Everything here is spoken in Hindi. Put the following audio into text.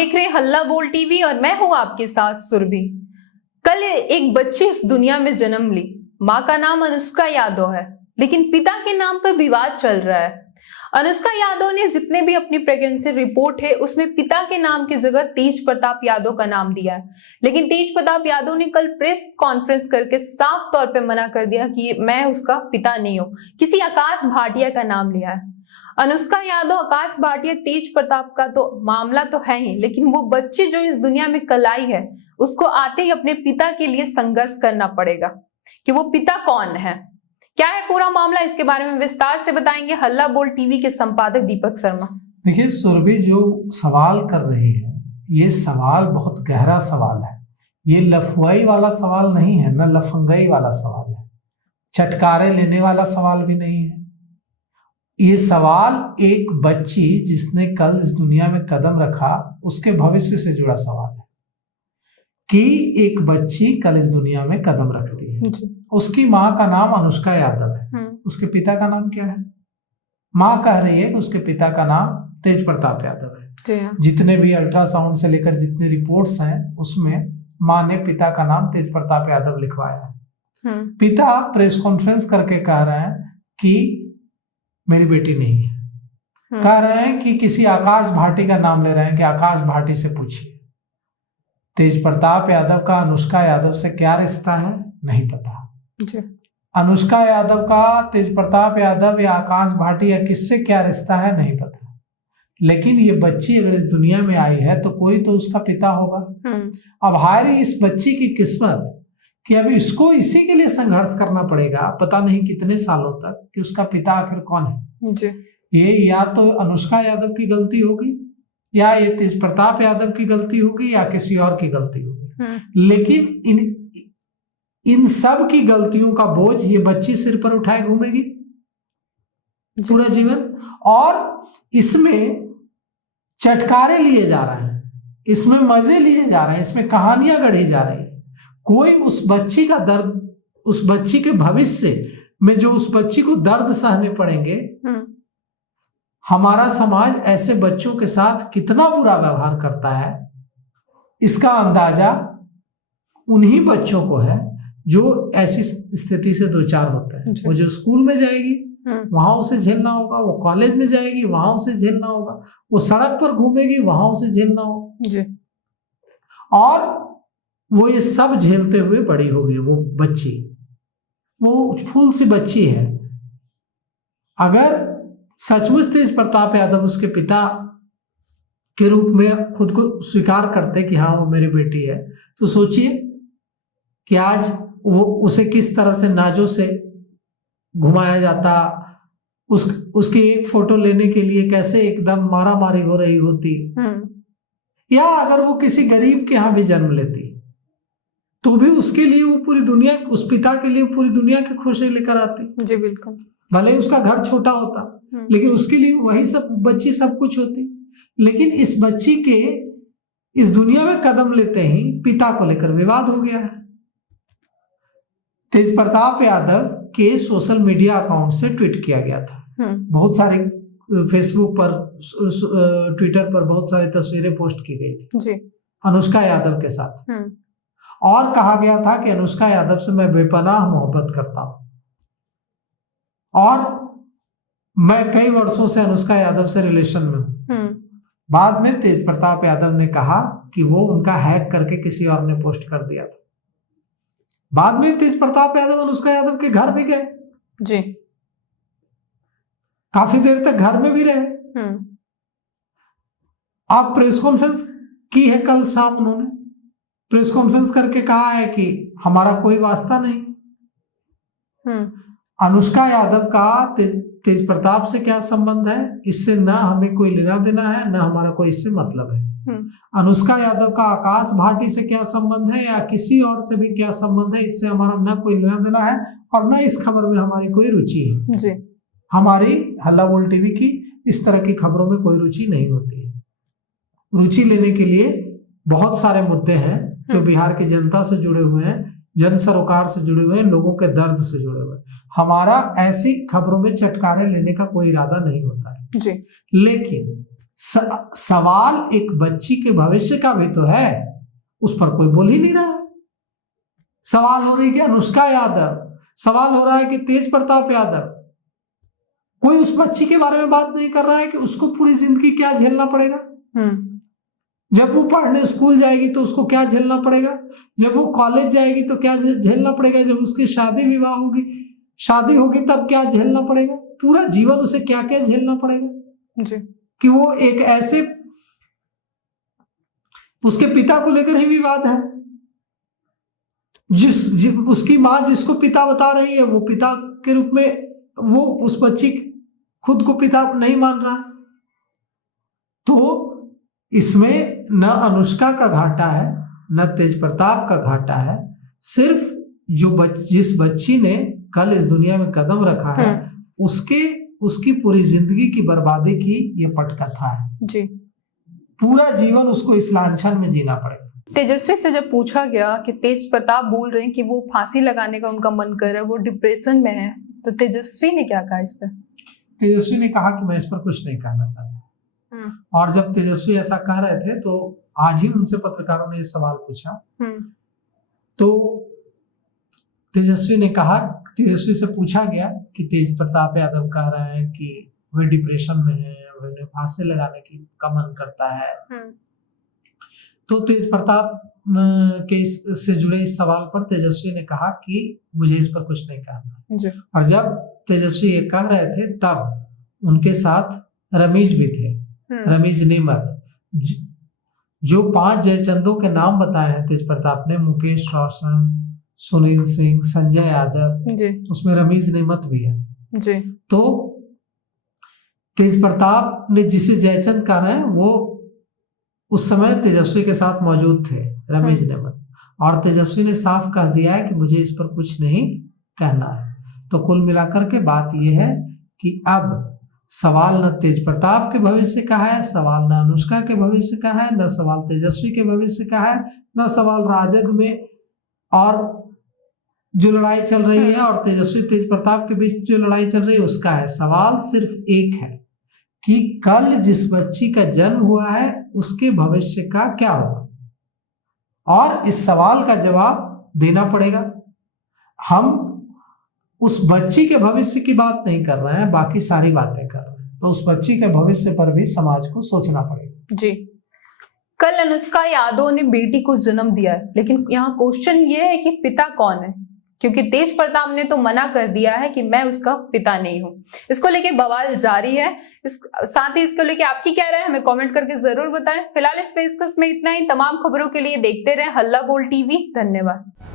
देख रहे हैं हल्ला बोल टीवी और मैं हूं आपके साथ सुरभि। कल एक बच्ची इस दुनिया में जन्म ली। माँ का नाम अनुष्का यादव है, लेकिन पिता के नाम पर विवाद चल रहा है। अनुष्का यादव ने जितने भी अपनी प्रेगनेंसी रिपोर्ट है उसमें पिता के नाम की जगह तेज प्रताप यादव का नाम दिया है, लेकिन तेज प्रताप यादव ने कल प्रेस कॉन्फ्रेंस करके साफ तौर पे मना कर दिया कि मैं उसका पिता नहीं हूँ, किसी आकाश भाटिया का नाम लिया है। अनुष्का यादव, आकाश भाटिया, तेज प्रताप का तो मामला तो है ही, लेकिन वो बच्ची जो इस दुनिया में कल आई है उसको आते ही अपने पिता के लिए संघर्ष करना पड़ेगा कि वो पिता कौन है, क्या है पूरा मामला। इसके बारे में विस्तार से बताएंगे हल्ला बोल टीवी के संपादक दीपक शर्मा। देखिए सुरभि, जो सवाल कर रही है ये सवाल बहुत गहरा सवाल है। ये लफुआई वाला सवाल नहीं है, न लफंगाई वाला सवाल है, चटकारे लेने वाला सवाल भी नहीं है। ये सवाल एक बच्ची जिसने कल इस दुनिया में कदम रखा उसके भविष्य से जुड़ा सवाल है कि एक बच्ची कल इस दुनिया में कदम रखती है। उसकी माँ का नाम अनुष्का यादव है, उसके पिता का नाम क्या है? माँ कह रही है कि उसके पिता का नाम तेज प्रताप यादव है। जितने भी अल्ट्रासाउंड से लेकर जितने रिपोर्ट्स हैं उसमें माँ ने पिता का नाम तेज प्रताप यादव लिखवाया है। पिता प्रेस कॉन्फ्रेंस करके कह रहे हैं कि मेरी बेटी नहीं है। कह रहे हैं कि किसी आकाश भाटी का नाम ले रहे हैं कि आकाश भाटी से पूछिए। तेज प्रताप यादव का अनुष्का यादव से क्या रिश्ता है नहीं पता। अनुष्का यादव का तेज प्रताप यादव या आकाश भाटी या किससे क्या रिश्ता है नहीं पता, लेकिन ये बच्ची अगर इस दुनिया में आई है तो कोई तो उसका पिता होगा। अब हारी इस बच्ची की किस्मत कि अब इसको इसी के लिए संघर्ष करना पड़ेगा पता नहीं कितने सालों तक कि उसका पिता आखिर कौन है। ये या तो अनुष्का यादव की गलती होगी या ये तेज प्रताप यादव की गलती होगी या किसी और की गलती होगी, लेकिन इन सब की गलतियों का बोझ ये बच्ची सिर पर उठाए घूमेगी पूरा जीवन। और इसमें चटकारे लिए जा रहे हैं, इसमें मजे लिए जा रहे हैं, इसमें कहानियां गढ़ी जा रही है। कोई उस बच्ची का दर्द, उस बच्ची के भविष्य में जो उस बच्ची को दर्द सहने पड़ेंगे, हमारा समाज ऐसे बच्चों के साथ कितना बुरा व्यवहार करता है इसका अंदाजा उन्हीं बच्चों को है जो ऐसी स्थिति से दो चार होते हैं। वो जो स्कूल में जाएगी वहां उसे झेलना होगा, वो कॉलेज में जाएगी वहां उसे झेलना होगा, वो सड़क पर घूमेगी वहां उसे झेलना होगा, और वो ये सब झेलते हुए बड़ी होगी। वो बच्ची, वो फूल सी बच्ची है। अगर सचमुच तेज प्रताप यादव उसके पिता के रूप में खुद को स्वीकार करते कि हाँ वो मेरी बेटी है, तो सोचिए कि आज वो उसे किस तरह से नाजों से घुमाया जाता, उसकी एक फोटो लेने के लिए कैसे एकदम मारा मारी हो रही होती। या अगर वो किसी गरीब के यहाँ भी जन्म लेती तो भी उसके लिए वो पूरी दुनिया, उस पिता के लिए पूरी दुनिया की खुशी लेकर आती। जी बिल्कुल। भले उसका घर छोटा होता लेकिन उसके लिए वही सब बच्ची सब कुछ होती। लेकिन इस बच्ची के इस दुनिया में कदम लेते ही पिता को लेकर विवाद हो गया है। तेज प्रताप यादव के सोशल मीडिया अकाउंट से ट्वीट किया गया था। बहुत सारे फेसबुक पर, ट्विटर पर बहुत सारी तस्वीरें पोस्ट की गई थी जी अनुष्का यादव के साथ, और कहा गया था कि अनुष्का यादव से मैं बेपनाह मोहब्बत करता हूं और मैं कई वर्षों से अनुष्का यादव से रिलेशन में हूं। बाद में तेज प्रताप यादव ने कहा कि वो उनका हैक करके किसी और ने पोस्ट कर दिया था। बाद में तेज प्रताप यादव अनुष्का यादव के घर भी गए जी, काफी देर तक घर में भी रहे। आप प्रेस कॉन्फ्रेंस की है कल शाम, उन्होंने प्रेस कॉन्फ्रेंस करके कहा है कि हमारा कोई वास्ता नहीं। अनुष्का यादव का तेज प्रताप से क्या संबंध है, इससे ना हमें कोई लेना देना है, ना हमारा कोई इससे मतलब है। अनुष्का यादव का आकाश भाटी से क्या संबंध है या किसी और से भी क्या संबंध है, इससे हमारा ना कोई लेना देना है और ना इस खबर में हमारी कोई रुचि है जी। हमारी हल्ला बोल टीवी की इस तरह की खबरों में कोई रुचि नहीं होती है। रुचि लेने के लिए बहुत सारे मुद्दे हैं जो बिहार की जनता से जुड़े हुए हैं, जन सरोकार से जुड़े हुए हैं, लोगों के दर्द से जुड़े हुए हैं। हमारा ऐसी खबरों में चटकारे लेने का कोई इरादा नहीं होता है जी। लेकिन सवाल एक बच्ची के भविष्य का भी तो है, उस पर कोई बोल ही नहीं रहा है। सवाल हो रही है कि अनुष्का यादव, सवाल हो रहा है कि तेज प्रताप यादव। कोई उस बच्ची के बारे में बात नहीं कर रहा है कि उसको पूरी जिंदगी क्या झेलना पड़ेगा। जब वो पढ़ने स्कूल जाएगी तो उसको क्या झेलना पड़ेगा, जब वो कॉलेज जाएगी तो क्या झेलना पड़ेगा, जब उसकी शादी विवाह होगी, शादी होगी तब क्या झेलना पड़ेगा, पूरा जीवन उसे क्या क्या झेलना पड़ेगा जी। कि वो एक ऐसे, उसके पिता को लेकर ही विवाद है। उसकी माँ जिसको पिता बता रही है वो पिता के रूप में, वो उस बच्ची खुद को पिता नहीं मान रहा। तो इसमें न अनुष्का का घाटा है न तेज प्रताप का घाटा है, सिर्फ जिस बच्ची ने कल इस दुनिया में कदम रखा है उसकी पूरी जिंदगी की बर्बादी की ये पटकथा है जी। पूरा जीवन उसको इस लांछन में जीना पड़ेगा। तेजस्वी से जब पूछा गया कि तेज प्रताप बोल रहे हैं कि वो फांसी लगाने का उनका मन कर रहा है, वो डिप्रेशन में है, तो तेजस्वी ने क्या कहा इस पर? तेजस्वी ने कहा कि मैं इस पर कुछ नहीं कहना चाहता। और जब तेजस्वी ऐसा कह रहे थे तो आज ही उनसे पत्रकारों ने ये सवाल पूछा, तो तेजस्वी से पूछा गया कि तेज प्रताप यादव कह रहे हैं कि वे डिप्रेशन में हैं, उन्हें फांसी लगाने का मन करता है। तो तेज प्रताप के से जुड़े इस सवाल पर तेजस्वी ने कहा कि मुझे इस पर कुछ नहीं कहना। और जब तेजस्वी ये कह रहे थे तब उनके साथ रमीज भी थे, रमीज नीमत, जो 5 जयचंदों के नाम बताए हैं तेज प्रताप ने, मुकेश रोशन, सुनील सिंह, संजय यादव, उसमें रमीज नीमत भी है जी। तो तेज प्रताप ने जिसे जयचंद कह रहे हैं वो उस समय तेजस्वी के साथ मौजूद थे, रमीज नीमत, और तेजस्वी ने साफ कह दिया है कि मुझे इस पर कुछ नहीं कहना है। तो कुल मिलाकर के बात यह है कि अब सवाल न तेज प्रताप के भविष्य का है, सवाल न अनुष्का के भविष्य का है, न सवाल तेजस्वी के भविष्य का है, न सवाल राजद में और जो लड़ाई चल रही है और तेजस्वी तेज प्रताप के बीच जो लड़ाई चल रही है उसका है। सवाल सिर्फ एक है कि कल जिस बच्ची का जन्म हुआ है उसके भविष्य का क्या होगा, और इस सवाल का जवाब देना पड़ेगा। हम उस बच्ची के भविष्य की बात नहीं कर रहे हैं, बाकी सारी बातें कर रहे हैं, तो उस बच्ची के भविष्य पर भी समाज को सोचना पड़ेगा जी। कल अनुष्का यादव ने बेटी को जन्म दिया है, लेकिन यहाँ क्वेश्चन ये है कि पिता कौन है, क्योंकि तेज प्रताप ने तो मना कर दिया है कि मैं उसका पिता नहीं हूँ। इसको लेके बवाल जारी है। साथ ही इसको लेके आपकी क्या राय है हमें कमेंट करके जरूर बताएं। फिलहाल इस पेशकश में इतना ही। तमाम खबरों के लिए देखते रहें हल्ला बोल टीवी। धन्यवाद।